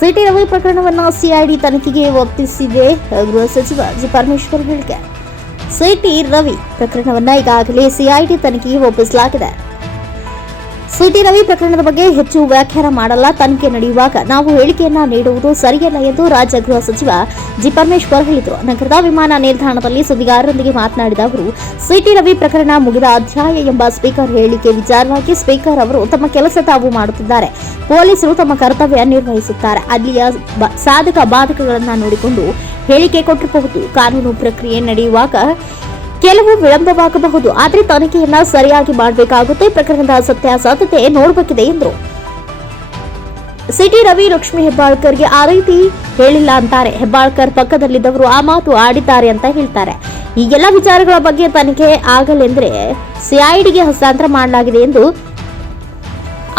City Ravi ಪ್ರಕರಣವನ್ನು CID ತನಿಖೆಗೆ ಒಪ್ಪಿಸಿದೆ. ಗೃಹ ಸಚಿವ ಜಿ. ಪರಮೇಶ್ವರ್ ಹೇಳಿಕೆ. ಸಿಟಿ ರವಿ ಪ್ರಕರಣವನ್ನು ಈಗಾಗಲೇ ಸಿಐಡಿ ತನಿಖೆಗೆ ಒಪ್ಪಿಸಲಾಗಿದೆ. ಸಿಟಿ ರವಿ ಪ್ರಕರಣದ ಬಗ್ಗೆ ಹೆಚ್ಚು ವ್ಯಾಖ್ಯಾನ ಮಾಡಲ್ಲ. ತನಿಖೆ ನಡೆಯುವಾಗ ನಾವು ಹೇಳಿಕೆಯನ್ನ ನೀಡುವುದು ಸರಿಯಲ್ಲ ಎಂದು ರಾಜ್ಯ ಗೃಹ ಸಚಿವ ಜಿ ಪರಮೇಶ್ವರ್ ಹೇಳಿದರು. ನಗರದ ವಿಮಾನ ನಿಲ್ದಾಣದಲ್ಲಿ ಸುದ್ದಿಗಾರರೊಂದಿಗೆ ಮಾತನಾಡಿದ ಅವರು, ಸಿಟಿ ರವಿ ಪ್ರಕರಣ ಮುಗಿದ ಅಧ್ಯಾಯ ಎಂಬ ಸ್ಪೀಕರ್ ಹೇಳಿಕೆ ವಿಚಾರವಾಗಿ ಸ್ಪೀಕರ್ ಅವರು ತಮ್ಮ ಕೆಲಸ ತಾವು ಮಾಡುತ್ತಿದ್ದಾರೆ. ಪೊಲೀಸರು ತಮ್ಮ ಕರ್ತವ್ಯ ನಿರ್ವಹಿಸುತ್ತಾರೆ. ಅಲ್ಲಿಯ ಸಾಧಕ ಬಾಧಕಗಳನ್ನು ನೋಡಿಕೊಂಡು ಹೇಳಿಕೆ ಕೊಟ್ಟಿರಬಹುದು. ಕಾನೂನು ಪ್ರಕ್ರಿಯೆ ನಡೆಯುವಾಗ ಕೆಲವು ವಿಳಂಬವಾಗಬಹುದು. ಆದರೆ ತನಿಖೆಯನ್ನ ಸರಿಯಾಗಿ ಮಾಡಬೇಕಾಗುತ್ತೆ. ಪ್ರಕರಣದ ಸತ್ಯಾಸತ್ಯತೆ ನೋಡಬೇಕಿದೆ ಎಂದರು. ಸಿಟಿ ರವಿ ಲಕ್ಷ್ಮಿ ಹೆಬ್ಬಾಳ್ಕರ್ಗೆ ಆ ರೀತಿ ಹೇಳಿಲ್ಲ ಅಂತಾರೆ. ಹೆಬ್ಬಾಳ್ಕರ್ ಪಕ್ಕದಲ್ಲಿದ್ದವರು ಆ ಮಾತು ಆಡಿದ್ದಾರೆ ಅಂತ ಹೇಳ್ತಾರೆ. ಈ ಎಲ್ಲ ವಿಚಾರಗಳ ಬಗ್ಗೆ ತನಿಖೆ ಆಗಲೆಂದ್ರೆ ಸಿಐಡಿಗೆ ಹಸ್ತಾಂತರ ಮಾಡಲಾಗಿದೆ ಎಂದು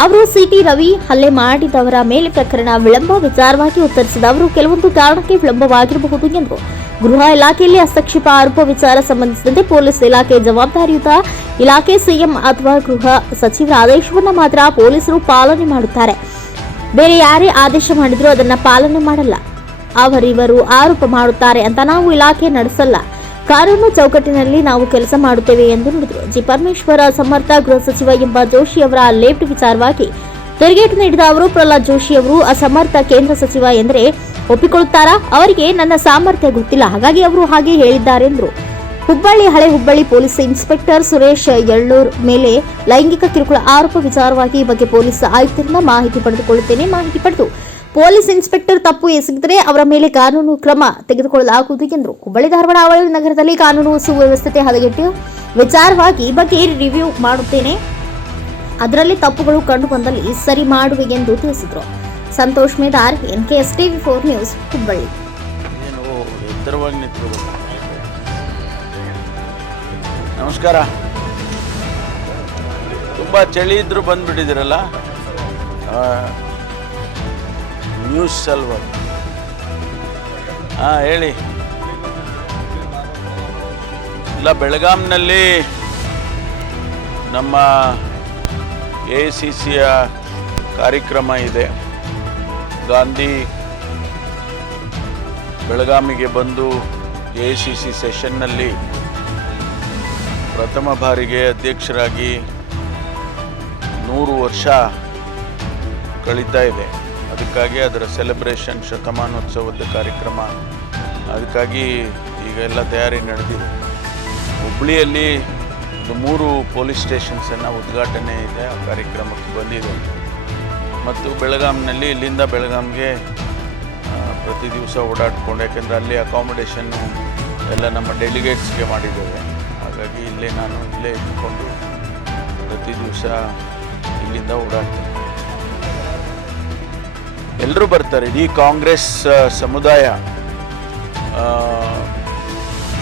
ಅವರು ಸಿಟಿ ರವಿ ಹಲ್ಲೆ ಮಾಡಿದವರ ಮೇಲೆ ಪ್ರಕರಣ ವಿಳಂಬ ವಿಚಾರವಾಗಿ ಉತ್ತರಿಸಿದ ಅವರು, ಕೆಲವೊಂದು ಕಾರಣಕ್ಕೆ ವಿಳಂಬವಾಗಿರಬಹುದು ಎಂದರು ಗೃಹ ಇಲಾಖೆಯಲ್ಲಿ ಹಸ್ತಕ್ಷೇಪ ಆರೋಪ ವಿಚಾರ ಸಂಬಂಧಿಸಿದಂತೆ ಪೊಲೀಸ್ ಇಲಾಖೆ ಜವಾಬ್ದಾರಿಯುತ ಇಲಾಖೆ ಸಿಎಂ ಅಥವಾ ಗೃಹ ಸಚಿವರ ಆದೇಶವನ್ನು ಮಾತ್ರ ಪೊಲೀಸರು ಪಾಲನೆ ಮಾಡುತ್ತಾರೆ. ಬೇರೆ ಯಾರೇ ಆದೇಶ ಮಾಡಿದರೂ ಅದನ್ನು ಪಾಲನೆ ಮಾಡಲ್ಲ. ಅವರಿವರು ಆರೋಪ ಮಾಡುತ್ತಾರೆ ಅಂತ ನಾವು ಇಲಾಖೆ ನಡೆಸಲ್ಲ. ಕಾನೂನು ಚೌಕಟ್ಟಿನಲ್ಲಿ ನಾವು ಕೆಲಸ ಮಾಡುತ್ತೇವೆ ಎಂದು ನುಡಿದರು. ಜಿ. ಪರಮೇಶ್ವರ ಸಮರ್ಥ ಗೃಹ ಸಚಿವ ಎಂಬ ಜೋಶಿ ಅವರ ಲೇಫ್ಟ್ ವಿಚಾರವಾಗಿ ತಿರುಗೇಟು ನೀಡಿದ ಅವರು, ಪ್ರಹ್ಲಾದ್ ಜೋಶಿ ಅವರು ಅಸಮರ್ಥ ಕೇಂದ್ರ ಸಚಿವ ಎಂದರೆ ಒಪ್ಪಿಕೊಳ್ಳುತ್ತಾರಾ? ಅವರಿಗೆ ನನ್ನ ಸಾಮರ್ಥ್ಯ ಗೊತ್ತಿಲ್ಲ. ಹಾಗಾಗಿ ಅವರು ಹಾಗೆ ಹೇಳಿದ್ದಾರೆ ಎಂದರು. ಹುಬ್ಬಳ್ಳಿ, ಹಳೆ ಹುಬ್ಬಳ್ಳಿ ಪೊಲೀಸ್ ಇನ್ಸ್ಪೆಕ್ಟರ್ ಸುರೇಶ್ ಯಳ್ಳೂರ್ ಮೇಲೆ ಲೈಂಗಿಕ ಕಿರುಕುಳ ಆರೋಪ ವಿಚಾರವಾಗಿ ಈ ಬಗ್ಗೆ ಪೊಲೀಸ್ ಆಯುಕ್ತರಿಂದ ಮಾಹಿತಿ ಪಡೆದುಕೊಳ್ಳುತ್ತೇನೆ. ಮಾಹಿತಿ ಪಡೆದು ಪೊಲೀಸ್ ಇನ್ಸ್ಪೆಕ್ಟರ್ ತಪ್ಪು ಎಸಗಿದರೆ ಅವರ ಮೇಲೆ ಕಾನೂನು ಕ್ರಮ ತೆಗೆದುಕೊಳ್ಳಲಾಗುವುದು ಎಂದರು. ಹುಬ್ಬಳ್ಳಿ ಧಾರವಾಡ ಅವಳಿ ನಗರದಲ್ಲಿ ಕಾನೂನು ಸುವ್ಯವಸ್ಥೆ ಹದಗೆಟ್ಟು ವಿಚಾರವಾಗಿ ಬಗ್ಗೆ ರಿವ್ಯೂ ಮಾಡುತ್ತೇನೆ. ಅದರಲ್ಲಿ ತಪ್ಪುಗಳು ಕಂಡು ಬಂದಲ್ಲಿ ಸರಿ ಮಾಡುವೆ ಎಂದು ತಿಳಿಸಿದರು. Santosh Medar N K S TV four news Hubballi ನಮಸ್ಕಾರ. ತುಂಬ ಚಳಿ ಇದ್ರು ಬಂದ್ಬಿಟ್ಟಿದ್ದೀರಲ್ಲ? ನ್ಯೂಸ್ ಅಲ್ವಾ ಹಾಂ, ಹೇಳಿ. ಇಲ್ಲ, ಬೆಳಗಾಂನಲ್ಲಿ ನಮ್ಮ ಎ ಸಿ ಸಿಯ ಕಾರ್ಯಕ್ರಮ ಇದೆ. ಗಾಂಧಿ ಬೆಳಗಾಮಿಗೆ ಬಂದು ಎ ಸಿ ಸಿ ಸೆಷನ್ನಲ್ಲಿ ಪ್ರಥಮ ಬಾರಿಗೆ ಅಧ್ಯಕ್ಷರಾಗಿ ನೂರು ವರ್ಷ ಕಳೀತಾ ಇದೆ. ಅದಕ್ಕಾಗಿ ಅದರ ಸೆಲೆಬ್ರೇಷನ್ ಶತಮಾನೋತ್ಸವದ ಕಾರ್ಯಕ್ರಮ. ಅದಕ್ಕಾಗಿ ಈಗ ಎಲ್ಲ ತಯಾರಿ ನಡೆದಿದೆ. ಹುಬ್ಬಳ್ಳಿಯಲ್ಲಿ ಒಂದು ಮೂರು ಪೊಲೀಸ್ ಸ್ಟೇಷನ್ಸನ್ನು ಉದ್ಘಾಟನೆ ಇದೆ, ಆ ಕಾರ್ಯಕ್ರಮಕ್ಕೆ ಬಂದಿದೆ. ಮತ್ತು ಬೆಳಗಾಂನಲ್ಲಿ, ಇಲ್ಲಿಂದ ಬೆಳಗಾಂಗೆ ಪ್ರತಿ ದಿವಸ ಓಡಾಡ್ಕೊಂಡು, ಯಾಕೆಂದರೆ ಅಲ್ಲಿ ಅಕಾಮಿಡೇಷನ್ನು ಎಲ್ಲ ನಮ್ಮ ಡೆಲಿಗೇಟ್ಸ್ಗೆ ಮಾಡಿದ್ದೇವೆ. ಹಾಗಾಗಿ ಇಲ್ಲೇ ನಾನು ಇಲ್ಲೇ ಇದ್ದುಕೊಂಡು ಪ್ರತಿ ದಿವಸ ಇಲ್ಲಿಂದ ಓಡಾಡ್ತೇನೆ. ಎಲ್ಲರೂ ಬರ್ತಾರೆ. ಇಡೀ ಕಾಂಗ್ರೆಸ್ ಸಮುದಾಯ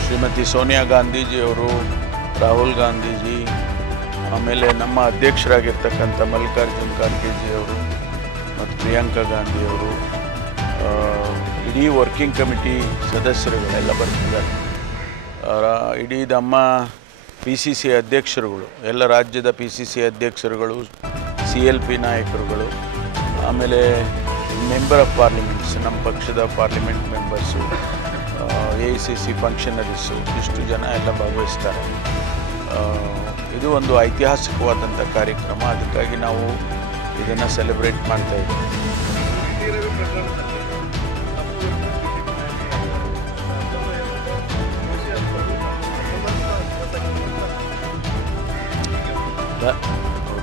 ಶ್ರೀಮತಿ ಸೋನಿಯಾ ಗಾಂಧೀಜಿಯವರು, ರಾಹುಲ್ ಗಾಂಧೀಜಿ, ಆಮೇಲೆ ನಮ್ಮ ಅಧ್ಯಕ್ಷರಾಗಿರ್ತಕ್ಕಂಥ ಮಲ್ಲಿಕಾರ್ಜುನ್ ಖರ್ಗೆಜಿಯವರು ಮತ್ತು ಪ್ರಿಯಾಂಕಾ ಗಾಂಧಿಯವರು ಇಡೀ ವರ್ಕಿಂಗ್ ಕಮಿಟಿ ಸದಸ್ಯರುಗಳೆಲ್ಲ ಬರ್ತಿದ್ದಾರೆ. ಇಡೀ ನಮ್ಮ ಪಿ ಸಿ ಸಿ ಅಧ್ಯಕ್ಷರುಗಳು, ಎಲ್ಲ ರಾಜ್ಯದ ಪಿ ಸಿ ಸಿ ಅಧ್ಯಕ್ಷರುಗಳು, ಸಿ ಎಲ್ ಪಿ ನಾಯಕರುಗಳು, ಆಮೇಲೆ ಮೆಂಬರ್ ಆಫ್ ಪಾರ್ಲಿಮೆಂಟ್ಸ್ ನಮ್ಮ ಪಕ್ಷದ parliament members A C C functionaries ಇಷ್ಟು ಜನ ಎಲ್ಲ ಭಾಗವಹಿಸ್ತಾರೆ. ಇದು ಒಂದು ಐತಿಹಾಸಿಕವಾದಂಥ ಕಾರ್ಯಕ್ರಮ. ಅದಕ್ಕಾಗಿ ನಾವು ಇದನ್ನು ಸೆಲೆಬ್ರೇಟ್ ಮಾಡ್ತಾ ಇದ್ದೀವಿ.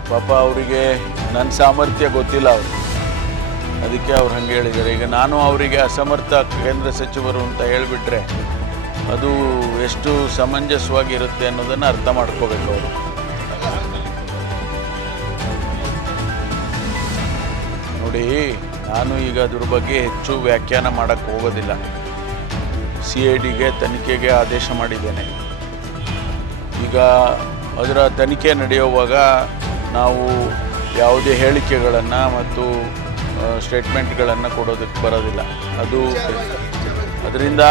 ಪಾಪ ಅವರಿಗೆ ನನ್ನ ಸಾಮರ್ಥ್ಯ ಗೊತ್ತಿಲ್ಲ ಅವರು ಅದಕ್ಕೆ ಅವ್ರು ಹಂಗೆ ಹೇಳಿದ್ದಾರೆ. ಈಗ ನಾನು ಅವರಿಗೆ ಅಸಮರ್ಥ ಕೇಂದ್ರ ಸಚಿವರು ಅಂತ ಹೇಳಿಬಿಟ್ರೆ ಅದು ಎಷ್ಟು ಸಮಂಜಸವಾಗಿರುತ್ತೆ ಅನ್ನೋದನ್ನು ಅರ್ಥ ಮಾಡ್ಕೋಬೇಕು ಅವರು. ನೋಡಿ, ನಾನು ಈಗ ಅದ್ರ ಬಗ್ಗೆ ಹೆಚ್ಚು ವ್ಯಾಖ್ಯಾನ ಮಾಡೋಕ್ಕೆ ಹೋಗೋದಿಲ್ಲ. ಸಿ ಐ ಡಿಗೆ ತನಿಖೆಗೆ ಆದೇಶ ಮಾಡಿದ್ದೇನೆ. ಈಗ ಅದರ ತನಿಖೆ ನಡೆಯುವಾಗ ನಾವು ಯಾವುದೇ ಹೇಳಿಕೆಗಳನ್ನು ಮತ್ತು ಸ್ಟೇಟ್ಮೆಂಟ್ಗಳನ್ನು ಕೊಡೋದಕ್ಕೆ ಬರೋದಿಲ್ಲ. ಅದು ಅದರಿಂದ?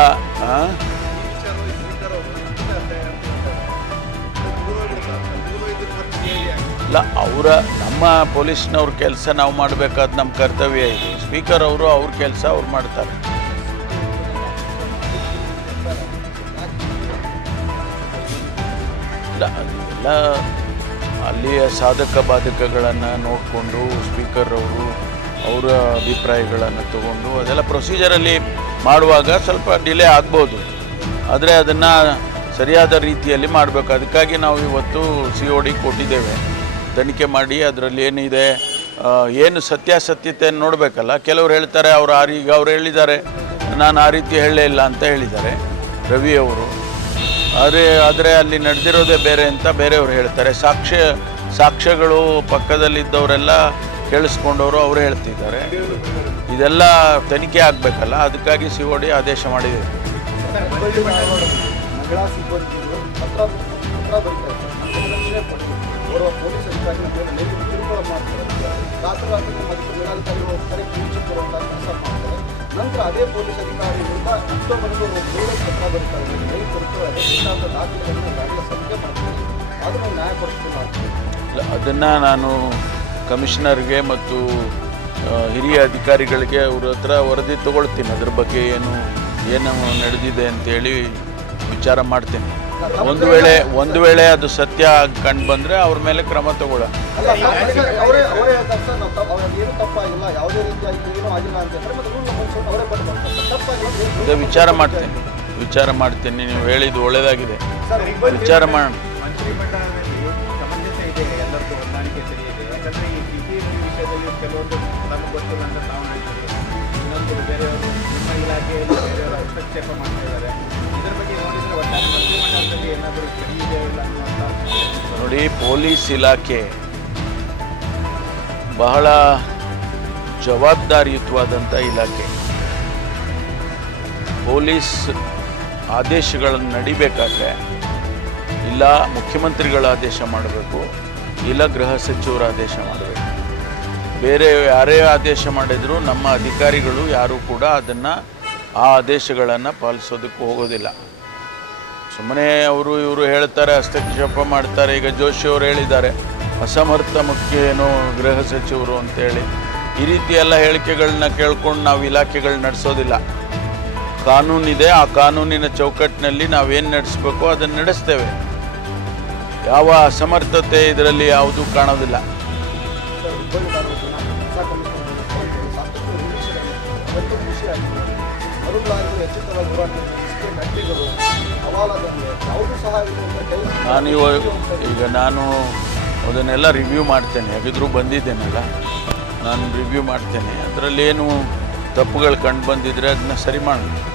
ಇಲ್ಲ, ಅವರ, ನಮ್ಮ ಪೊಲೀಸ್ನವ್ರ ಕೆಲಸ ನಾವು ಮಾಡಬೇಕಾದ ನಮ್ಮ ಕರ್ತವ್ಯ ಇದೆ. ಸ್ಪೀಕರ್ ಅವರು ಅವ್ರ ಕೆಲಸ ಅವ್ರು ಮಾಡ್ತಾರೆ. ಅಲ್ಲಿಯ ಸಾಧಕ ಬಾಧಕಗಳನ್ನು ನೋಡಿಕೊಂಡು ಸ್ಪೀಕರ್ ಅವರು ಅವರ ಅಭಿಪ್ರಾಯಗಳನ್ನು ತಗೊಂಡು ಅದೆಲ್ಲ ಪ್ರೊಸೀಜರಲ್ಲಿ ಮಾಡುವಾಗ ಸ್ವಲ್ಪ ಡಿಲೇ ಆಗ್ಬೋದು. ಆದರೆ ಅದನ್ನು ಸರಿಯಾದ ರೀತಿಯಲ್ಲಿ ಮಾಡಬೇಕು. ಅದಕ್ಕಾಗಿ ನಾವು ಇವತ್ತು ಸಿ ಒ ಡಿ ಕೊಟ್ಟಿದ್ದೇವೆ. ತನಿಖೆ ಮಾಡಿ ಅದರಲ್ಲಿ ಏನಿದೆ ಏನು ಸತ್ಯಾಸತ್ಯತೆಯನ್ನು ನೋಡಬೇಕಲ್ಲ? ಕೆಲವರು ಹೇಳ್ತಾರೆ, ಅವರು ಆ ಈಗ ಅವ್ರು ಹೇಳಿದ್ದಾರೆ. ನಾನು ಆ ರೀತಿ ಹೇಳಲೇ ಇಲ್ಲ ಅಂತ ಹೇಳಿದ್ದಾರೆ ರವಿ ಅವರು. ಆದರೆ ಆದರೆ ಅಲ್ಲಿ ನಡೆದಿರೋದೇ ಬೇರೆ ಅಂತ ಬೇರೆಯವರು ಹೇಳ್ತಾರೆ. ಸಾಕ್ಷ್ಯ, ಸಾಕ್ಷ್ಯಗಳು ಪಕ್ಕದಲ್ಲಿದ್ದವರೆಲ್ಲ ಕೇಳಿಸ್ಕೊಂಡವರು ಅವರು ಹೇಳ್ತಿದ್ದಾರೆ. ಇದೆಲ್ಲ ತನಿಖೆ ಆಗಬೇಕಲ್ಲ, ಅದಕ್ಕಾಗಿ ಸಿ ಒ ಡಿ ಆದೇಶ ಮಾಡಿದೆ. ನಂತರ ಅದನ್ನು ನಾನು ಕಮಿಷನರ್ಗೆ ಮತ್ತು ಹಿರಿಯ ಅಧಿಕಾರಿಗಳಿಗೆ ಅವ್ರ ಹತ್ರ ವರದಿ ತಗೊಳ್ತೀನಿ. ಅದ್ರ ಬಗ್ಗೆ ಏನು ಏನು ನಡೆದಿದೆ ಅಂತೇಳಿ ವಿಚಾರ ಮಾಡ್ತೀನಿ. ಒಂದು ವೇಳೆ ಒಂದು ವೇಳೆ ಅದು ಸತ್ಯ ಕಂಡು ಬಂದರೆ ಅವ್ರ ಮೇಲೆ ಕ್ರಮ ತಗೊಳ್ಳೋ. ವಿಚಾರ ಮಾಡ್ತೀನಿ. ವಿಚಾರ ಮಾಡ್ತೀನಿ. ನೀವು ಹೇಳಿದ್ದು ಒಳ್ಳೆಯದಾಗಿದೆ ವಿಚಾರ ಮಾಡೋಣ ಯಾಕಂದ್ರೆ ಈ ಸಿಟಿ ವಿಷಯದಲ್ಲಿ ಕೆಲವೊಂದು ನಮಗೆ ಗೊತ್ತಿಲ್ಲ ಅಂತ ತಾವು ಹೇಳ್ತೀವಿ. ಇನ್ನೊಂದು ಬೇರೆಯವರು ನಿಮ್ಮ ಇಲಾಖೆಯಲ್ಲಿ ಬೇರೆಯವರು ಹಸ್ತಕ್ಷೇಪ ಮಾಡ್ತಾ ಇದ್ದಾರೆ. ಇದ್ರ ಬಗ್ಗೆ ನೋಡಿದ್ರೆ ಒಟ್ಟಾರೆ ಮಂತ್ರಿಮಂಡಲದಲ್ಲಿ ಏನಾದರೂ ಸರಿ ಇದೆ ಇಲ್ಲ ಅನ್ನುವಂಥ ನೋಡಿ, ಪೊಲೀಸ್ ಇಲಾಖೆ ಬಹಳ ಜವಾಬ್ದಾರಿಯುತವಾದಂಥ ಇಲಾಖೆ. ಪೊಲೀಸ್ ಆದೇಶಗಳನ್ನು ನಡಿಬೇಕಾದ್ರೆ ಇಲ್ಲ, ಮುಖ್ಯಮಂತ್ರಿಗಳ ಆದೇಶ ಮಾಡಬೇಕು. ಇಲ್ಲ ಗೃಹ ಸಚಿವರ ಆದೇಶ ಮಾಡಬೇಕು. ಬೇರೆ ಯಾರೇ ಆದೇಶ ಮಾಡಿದರೂ ನಮ್ಮ ಅಧಿಕಾರಿಗಳು ಯಾರೂ ಕೂಡ ಅದನ್ನು, ಆ ಆದೇಶಗಳನ್ನು ಪಾಲಿಸೋದಕ್ಕೆ ಹೋಗೋದಿಲ್ಲ. ಸುಮ್ಮನೆ ಅವರು ಇವರು ಹೇಳ್ತಾರೆ ಹಸ್ತಕ್ಷೇಪ ಮಾಡ್ತಾರೆ, ಈಗ ಜೋಶಿ ಅವರು ಹೇಳಿದ್ದಾರೆ. ಅಸಮರ್ಥ ಮುಖ್ಯ ಏನು ಗೃಹ ಸಚಿವರು ಅಂತೇಳಿ. ಈ ರೀತಿ ಎಲ್ಲ ಹೇಳಿಕೆಗಳನ್ನ ಕೇಳ್ಕೊಂಡು ನಾವು ಇಲಾಖೆಗಳು ನಡೆಸೋದಿಲ್ಲ. ಕಾನೂನಿದೆ, ಆ ಕಾನೂನಿನ ಚೌಕಟ್ಟಿನಲ್ಲಿ ನಾವೇನು ನಡೆಸಬೇಕು ಅದನ್ನು ನಡೆಸ್ತೇವೆ. ಯಾವ ಸಮರ್ಥತೆ ಇದರಲ್ಲಿ ಯಾವುದೂ ಕಾಣೋದಿಲ್ಲ. ನಾನು ಈಗ ನಾನು ಅದನ್ನೆಲ್ಲ ರಿವ್ಯೂ ಮಾಡ್ತೇನೆ. ಹಾಗಿದ್ರೂ ಬಂದಿದ್ದೇನಲ್ಲ? ನಾನು ರಿವ್ಯೂ ಮಾಡ್ತೇನೆ. ಅದರಲ್ಲೇನು ತಪ್ಪುಗಳು ಕಂಡು ಬಂದಿದ್ರೆ ಅದನ್ನ ಸರಿ ಮಾಡೋಣ.